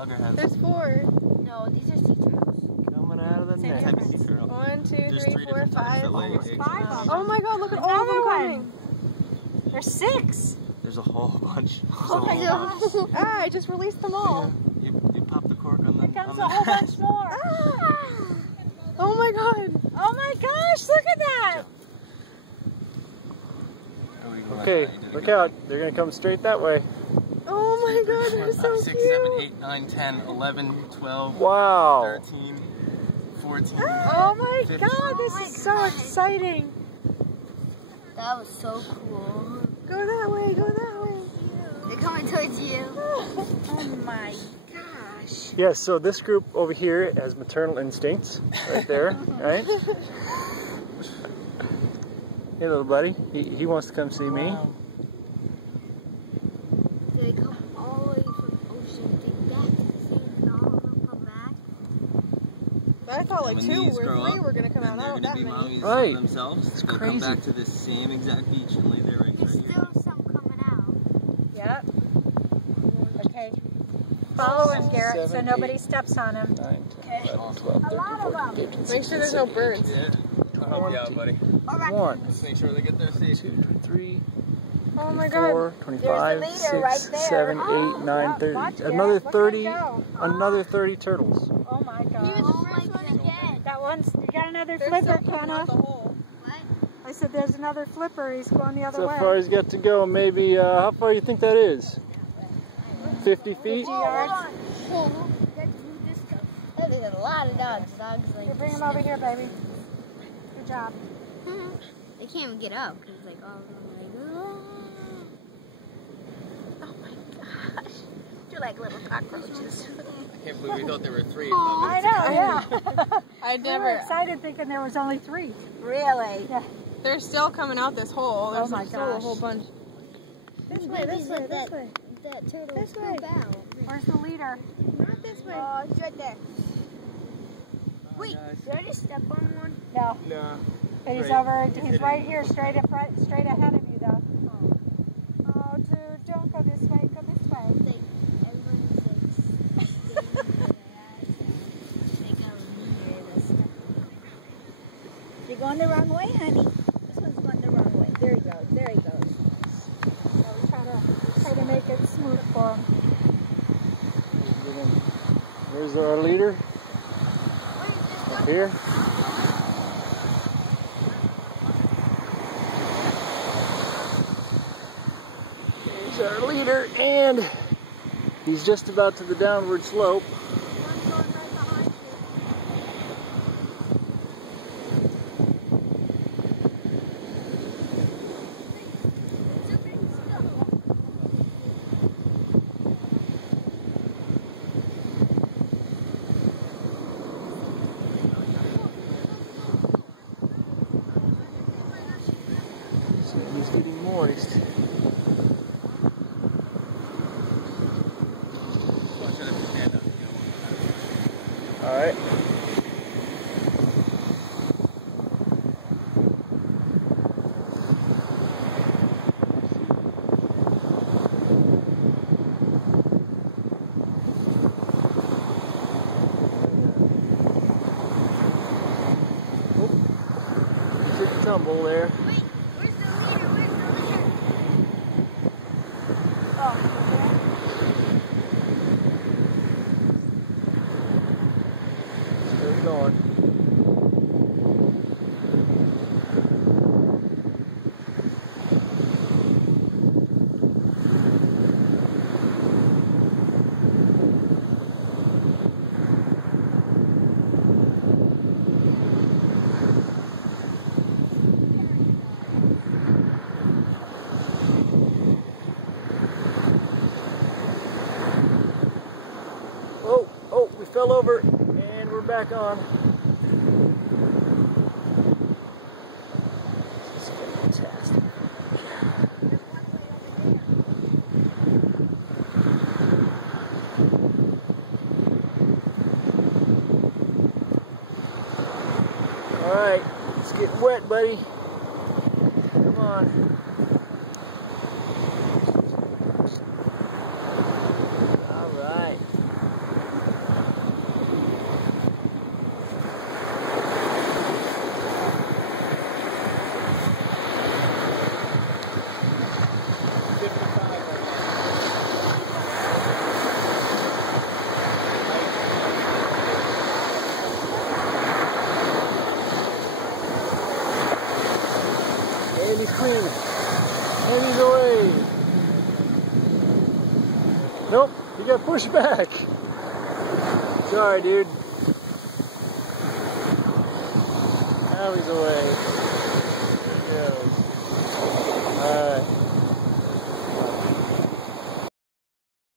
logger has. There's 4. No, these are sea turtles. Coming out of the net. Type of sea turtle. 1, 2, There's 3, 3 4, different types 5. that lay There's eggs. 5 of them. Oh my god, look at all of them Another coming. There's 6. There's a whole bunch. Oh my gosh. Ah, I just released them all. Yeah, you pop the cork on the. Here comes on a the whole bunch more. Oh my god. Oh my gosh, look at that. Okay, look out. They're going to come straight that way. Oh my god, they're so 6, cute. 7, 8, 9, 10, 11, 12, Wow. 13, 14. Oh my 15. god, this is so exciting. That was so cool. Go that way, go that way. They're coming towards you. Oh my gosh. Yes, so this group over here has maternal instincts. Right there, right? Hey, little buddy. He wants to come see me. Wow. Do they come all the way from the ocean to get to the sea and all of them come back? I thought like When 2 these or grow 3 up, were gonna come out. They're Not going to that be many. mommies Right. themselves. It's They'll crazy. come back to this same exact beach and lay there right There's here. still some coming out. Yep. Okay. Follow him, Garrett, so 7, nobody 8, steps on him. 9, 10, 11, 12, 13, 14, 15, Make sure there's no birds. Yeah. I'll help you out, buddy. 21, Let's make sure they get there safe. 22, 23, Oh my 24, god. 25, leader 6, right there. 7, 8, 9, Watch 30. Garrett, Another look at 30, him go. another 30 turtles. Oh my He was gosh. the first one again. That one's, you got another They're flipper, still coming out the Kenna. hole. What? I said there's another flipper, he's going the other So way. far he's got to go, maybe, how far do you think that is? 50 feet? Hold on. Let's move this stuff. That is a lot of dogs. Dogs like. Here, bring him over here, baby. Good job. They can't even get up because like all of them like. Oh my gosh! They're like little cockroaches. I can't believe we thought there were 3. I know, yeah. I We were never. excited thinking there was only 3. Really? Yeah. They're still coming out this hole. There's Oh my still a gosh. whole bunch. This way, this way, this way. That turtle This way. poop out. Where's the leader? Not this way. Oh, it's right there. Wait, did I just step on one? No. No. But he's Right. over, he's right here, straight ahead of you though. Oh, dude, don't go this way, go this way. Like, everyone says. You're going the wrong way, honey. This one's going the wrong way. There he goes. There he goes. So we try to make it smooth for him. Where's our leader? Up here? There's our leader, and he's just about to the downward slope. So he's getting moist. All right. Took a tumble there. Wait, where's the leader? Where's the leader? Oh, Still going. Oh, we fell over and we're back on. This is fantastic. All right, it's getting wet, buddy. Come on. All right. screaming. And he's away. Nope, he got pushed back. Sorry, dude. Now he's away. There he goes. Alright.